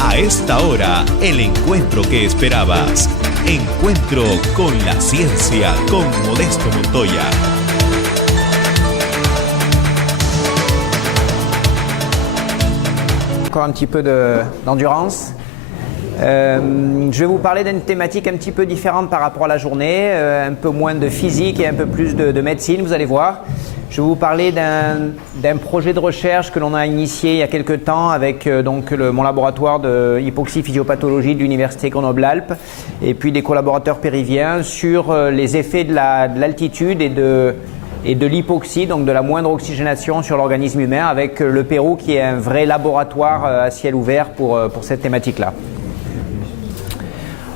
A esta hora, el encuentro que esperabas. Encuentro con la ciencia con Modesto Montoya. Encore un petit peu d'endurance. Je vais vous parler d'une thématique un petit peu différente par rapport à la journée, un peu moins de physique et un peu plus de médecine, vous allez voir. Je vais vous parler d'un projet de recherche que l'on a initié il y a quelques temps avec mon laboratoire de hypoxie-physiopathologie de l'Université Grenoble-Alpes et puis des collaborateurs péruviens sur les effets de l'altitude et de l'hypoxie, donc de la moindre oxygénation sur l'organisme humain, avec le Pérou qui est un vrai laboratoire à ciel ouvert pour cette thématique-là.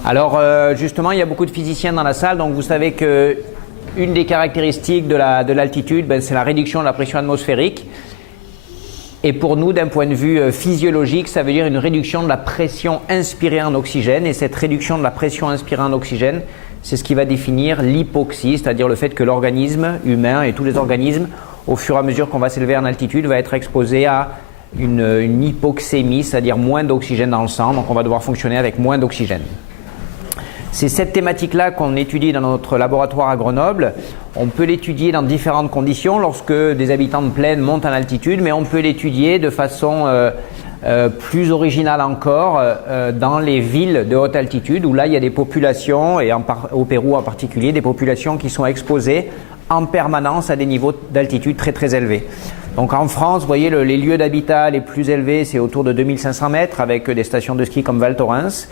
Alors justement, il y a beaucoup de physiciens dans la salle, donc vous savez que une des caractéristiques de l'altitude, c'est la réduction de la pression atmosphérique. Et pour nous, d'un point de vue physiologique, ça veut dire une réduction de la pression inspirée en oxygène. Et cette réduction de la pression inspirée en oxygène, c'est ce qui va définir l'hypoxie, c'est-à-dire le fait que l'organisme humain et tous les organismes, au fur et à mesure qu'on va s'élever en altitude, va être exposé à une hypoxémie, c'est-à-dire moins d'oxygène dans le sang. Donc on va devoir fonctionner avec moins d'oxygène. C'est cette thématique-là qu'on étudie dans notre laboratoire à Grenoble. On peut l'étudier dans différentes conditions lorsque des habitants de plaine montent en altitude, mais on peut l'étudier de façon plus originale encore dans les villes de haute altitude où là il y a des populations, et au Pérou en particulier, des populations qui sont exposées en permanence à des niveaux d'altitude très très élevés. Donc en France, vous voyez, les lieux d'habitat les plus élevés, c'est autour de 2500 mètres avec des stations de ski comme Val Thorens.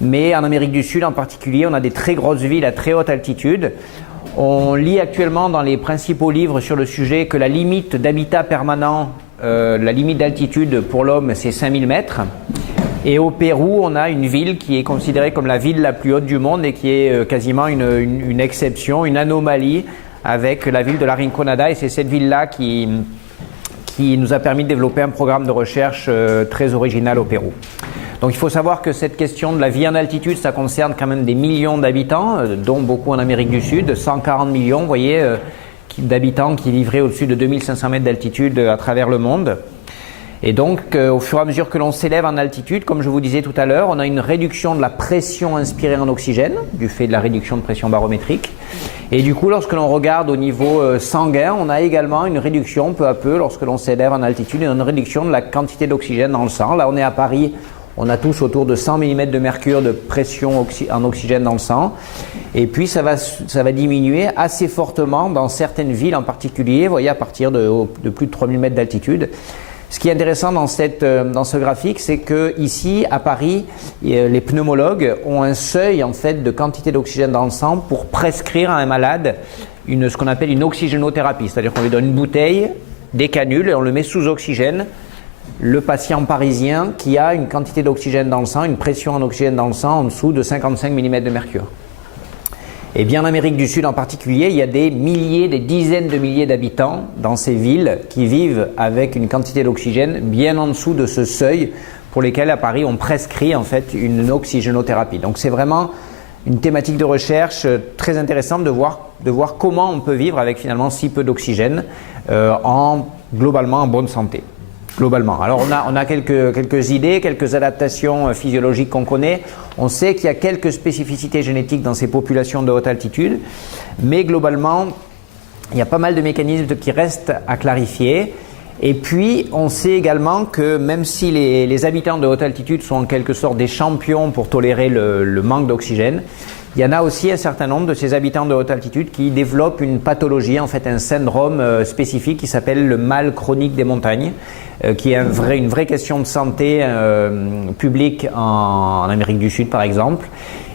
Mais en Amérique du Sud en particulier, on a des très grosses villes à très haute altitude. On lit actuellement dans les principaux livres sur le sujet que la limite d'habitat permanent, la limite d'altitude pour l'homme, c'est 5000 mètres. Et au Pérou, on a une ville qui est considérée comme la ville la plus haute du monde et qui est quasiment une exception, une anomalie avec la ville de la Rinconada. Et c'est cette ville-là qui nous a permis de développer un programme de recherche très original au Pérou. Donc il faut savoir que cette question de la vie en altitude, ça concerne quand même des millions d'habitants, dont beaucoup en Amérique du Sud, 140 millions, vous voyez, d'habitants qui vivraient au-dessus de 2500 mètres d'altitude à travers le monde. Et donc, au fur et à mesure que l'on s'élève en altitude, comme je vous disais tout à l'heure, on a une réduction de la pression inspirée en oxygène, du fait de la réduction de pression barométrique. Et du coup, lorsque l'on regarde au niveau sanguin, on a également une réduction peu à peu, lorsque l'on s'élève en altitude, une réduction de la quantité d'oxygène dans le sang. Là, on est à Paris, on a tous autour de 100 mm de mercure de pression en oxygène dans le sang. Et puis, ça va diminuer assez fortement dans certaines villes en particulier, vous voyez, à partir de plus de 3000 mètres d'altitude. Ce qui est intéressant dans ce graphique, c'est que ici, à Paris, les pneumologues ont un seuil en fait de quantité d'oxygène dans le sang pour prescrire à un malade ce qu'on appelle une oxygénothérapie. C'est-à-dire qu'on lui donne une bouteille, des canules et on le met sous oxygène. Le patient parisien qui a une quantité d'oxygène dans le sang, une pression en oxygène dans le sang en dessous de 55 mm de mercure. Et bien en Amérique du Sud en particulier, il y a des dizaines de milliers d'habitants dans ces villes qui vivent avec une quantité d'oxygène bien en dessous de ce seuil pour lesquels à Paris on prescrit en fait une oxygénothérapie. Donc c'est vraiment une thématique de recherche très intéressante de voir comment on peut vivre avec finalement si peu d'oxygène globalement en bonne santé. Globalement. Alors on a quelques idées, quelques adaptations physiologiques qu'on connaît. On sait qu'il y a quelques spécificités génétiques dans ces populations de haute altitude, mais globalement, il y a pas mal de mécanismes qui restent à clarifier. Et puis, on sait également que même si les habitants de haute altitude sont en quelque sorte des champions pour tolérer le manque d'oxygène, il y en a aussi un certain nombre de ces habitants de haute altitude qui développent une pathologie, en fait un syndrome spécifique qui s'appelle le mal chronique des montagnes, qui est une vraie question de santé publique en Amérique du Sud par exemple,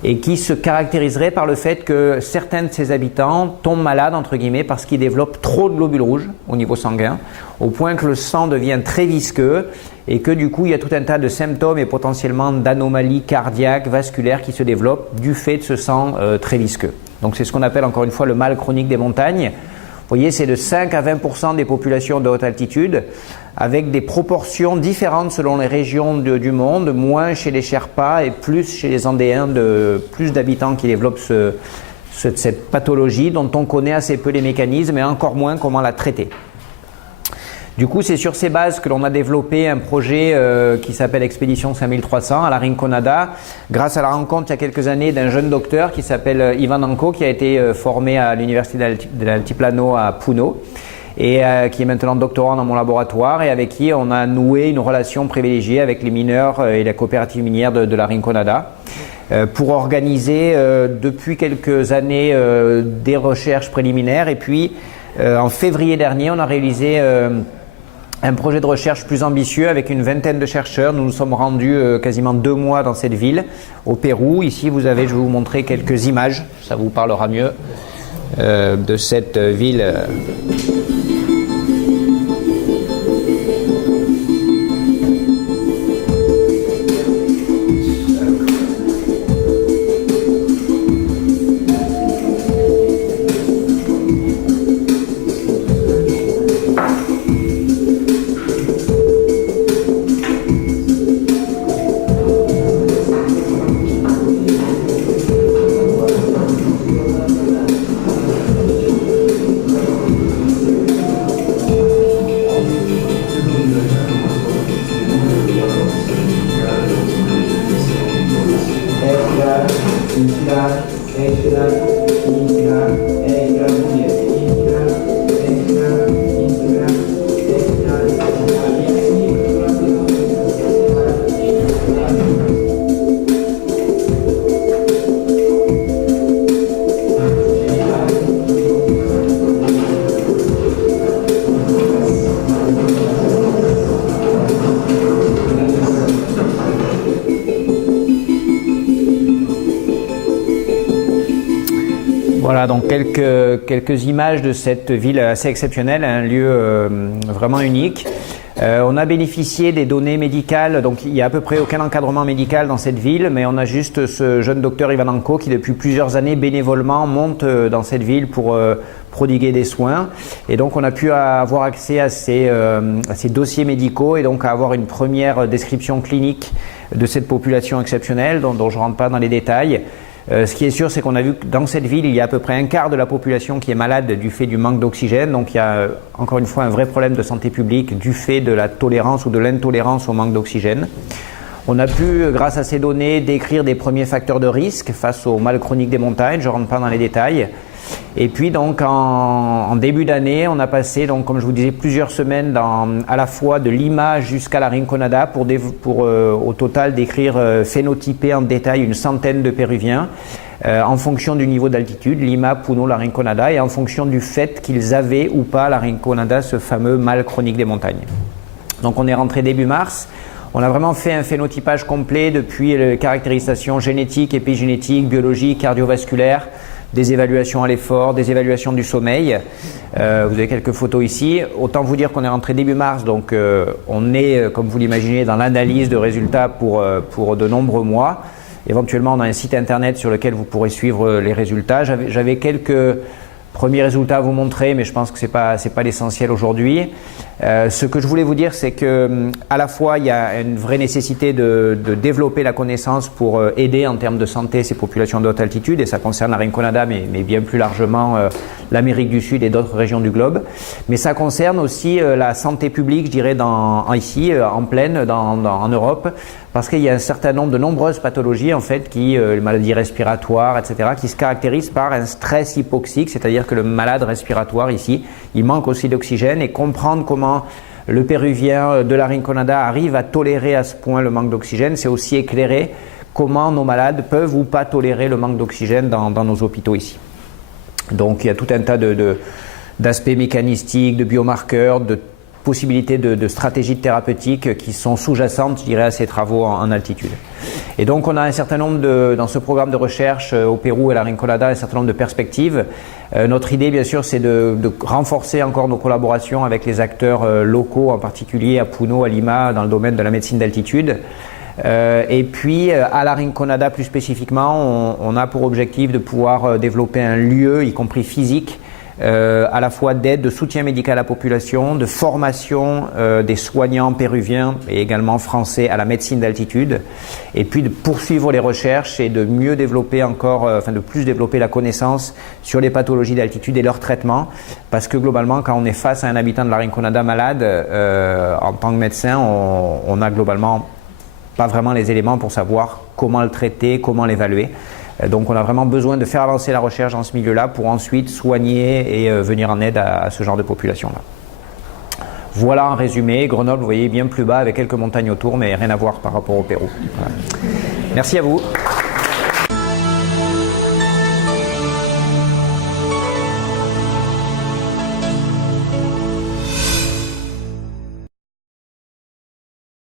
et qui se caractériserait par le fait que certains de ces habitants tombent malades entre guillemets parce qu'ils développent trop de globules rouges au niveau sanguin, au point que le sang devient très visqueux et que du coup il y a tout un tas de symptômes et potentiellement d'anomalies cardiaques, vasculaires qui se développent du fait de ce sang très visqueux. Donc c'est ce qu'on appelle encore une fois le mal chronique des montagnes. Vous voyez, c'est de 5 à 20% des populations de haute altitude, avec des proportions différentes selon les régions du monde, moins chez les Sherpas et plus chez les Andéens, plus d'habitants qui développent cette pathologie dont on connaît assez peu les mécanismes et encore moins comment la traiter. Du coup, c'est sur ces bases que l'on a développé un projet qui s'appelle Expédition 5300 à la Rinconada, grâce à la rencontre il y a quelques années d'un jeune docteur qui s'appelle Ivan Anko, qui a été formé à l'université de l'Altiplano à Puno et qui est maintenant doctorant dans mon laboratoire et avec qui on a noué une relation privilégiée avec les mineurs et la coopérative minière de la Rinconada pour organiser depuis quelques années des recherches préliminaires. Et puis en février dernier, on a réalisé un projet de recherche plus ambitieux avec une vingtaine de chercheurs. Nous nous sommes rendus quasiment 2 mois dans cette ville, au Pérou. Ici, je vais vous montrer quelques images, ça vous parlera mieux de cette ville. Voilà, donc quelques images de cette ville assez exceptionnelle, un lieu vraiment unique. On a bénéficié des données médicales, donc il n'y a à peu près aucun encadrement médical dans cette ville, mais on a juste ce jeune docteur Ivan Anko qui depuis plusieurs années bénévolement monte dans cette ville pour prodiguer des soins. Et donc on a pu avoir accès à ces dossiers médicaux et donc à avoir une première description clinique de cette population exceptionnelle dont je ne rentre pas dans les détails. Ce qui est sûr, c'est qu'on a vu que dans cette ville, il y a à peu près un quart de la population qui est malade du fait du manque d'oxygène. Donc il y a encore une fois un vrai problème de santé publique du fait de la tolérance ou de l'intolérance au manque d'oxygène. On a pu, grâce à ces données, décrire des premiers facteurs de risque face au mal chronique des montagnes. Je ne rentre pas dans les détails. Et puis donc en début d'année, on a passé, donc, comme je vous disais, plusieurs semaines à la fois de Lima jusqu'à la Rinconada pour au total décrire, phénotyper en détail une centaine de Péruviens en fonction du niveau d'altitude, Lima, Puno, la Rinconada, et en fonction du fait qu'ils avaient ou pas la Rinconada, ce fameux mal chronique des montagnes. Donc on est rentré début mars. On a vraiment fait un phénotypage complet depuis les caractérisations génétiques, épigénétiques, biologiques, cardiovasculaires, des évaluations à l'effort, des évaluations du sommeil. Vous avez quelques photos ici. Autant vous dire qu'on est rentré début mars, donc on est, comme vous l'imaginez, dans l'analyse de résultats pour de nombreux mois. Éventuellement, on a un site internet sur lequel vous pourrez suivre les résultats. J'avais quelques premiers résultats à vous montrer, mais je pense que c'est pas l'essentiel aujourd'hui. Ce que je voulais vous dire, c'est que à la fois il y a une vraie nécessité de développer la connaissance pour aider en termes de santé ces populations de haute altitude, et ça concerne la Rinconada, mais bien plus largement l'Amérique du Sud et d'autres régions du globe. Mais ça concerne aussi la santé publique, je dirais, ici en plaine, en Europe, parce qu'il y a un certain nombre de nombreuses pathologies en fait, les maladies respiratoires, etc., qui se caractérisent par un stress hypoxique, c'est-à-dire que le malade respiratoire ici, il manque aussi d'oxygène, et comprendre comment le Péruvien de la Rinconada arrive à tolérer à ce point le manque d'oxygène, c'est aussi éclairer comment nos malades peuvent ou pas tolérer le manque d'oxygène dans nos hôpitaux ici. Donc il y a tout un tas d'aspects mécanistiques, de biomarqueurs, de possibilités de stratégies thérapeutiques qui sont sous-jacentes, je dirais, à ces travaux en altitude. Et donc on a un certain nombre dans ce programme de recherche au Pérou et à la Rinconada, un certain nombre de perspectives. Notre idée, bien sûr, c'est de renforcer encore nos collaborations avec les acteurs locaux, en particulier à Puno, à Lima, dans le domaine de la médecine d'altitude. Et puis à la Rinconada plus spécifiquement, on a pour objectif de pouvoir développer un lieu, y compris physique, à la fois d'aide, de soutien médical à la population, de formation des soignants péruviens et également français à la médecine d'altitude, et puis de poursuivre les recherches et de mieux développer encore, de plus développer la connaissance sur les pathologies d'altitude et leur traitement, parce que globalement, quand on est face à un habitant de la Rinconada malade, en tant que médecin, on n'a globalement pas vraiment les éléments pour savoir comment le traiter, comment l'évaluer. Donc on a vraiment besoin de faire avancer la recherche dans ce milieu-là pour ensuite soigner et venir en aide à ce genre de population-là. Voilà en résumé, Grenoble, vous voyez, bien plus bas avec quelques montagnes autour, mais rien à voir par rapport au Pérou. Voilà. Merci à vous.